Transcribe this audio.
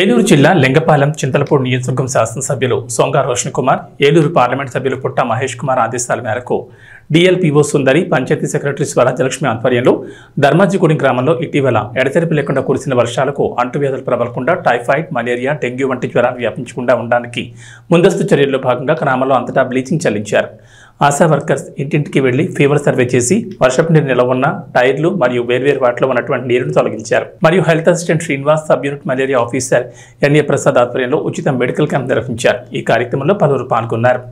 ఏలూరు జిల్లా లింగపాలెం చింతలపూడి నియోజకవర్గం శాసనసభ్యులు సోంగా రోషన్ కుమార్, ఏలూరు పార్లమెంట్ సభ్యులు పుట్ట మహేష్ కుమార్ ఆదేశాల మేరకు డిఎల్పిఓ సుందరి, పంచాయతీ సెక్రటరీ స్వరాజ్యలక్ష్మి ఆధ్వర్యంలో ధర్మాజిగూడెం గ్రామంలో ఇటీవల ఎడతెరిపి లేకుండా కురిసిన వర్షాలకు అంటువ్యాధులు ప్రబలకుండా టైఫాయిడ్, మలేరియా, డెంగ్యూ వంటి జ్వరాలు వ్యాపించకుండా ఉండడానికి ముందస్తు చర్యల్లో భాగంగా గ్రామంలో అంతటా బ్లీచింగ్ చల్లించారు. ఆశా వర్కర్స్ ఇంటింటికి వెళ్లి ఫీవర్ సర్వే చేసి వర్షపు నీరు నిల్వ ఉన్న టైర్లు మరియు వేర్వేరు వాటిలో ఉన్నటువంటి నీరును తొలగించారు. మరియు health assistant Srinivas, sub unit malaria officer N A Prasad ఆధ్వర్యంలో ఉచిత మెడికల్ క్యాంప్ నిర్వహించారు. ఈ కార్యక్రమంలో పలువురు పాల్గొన్నారు.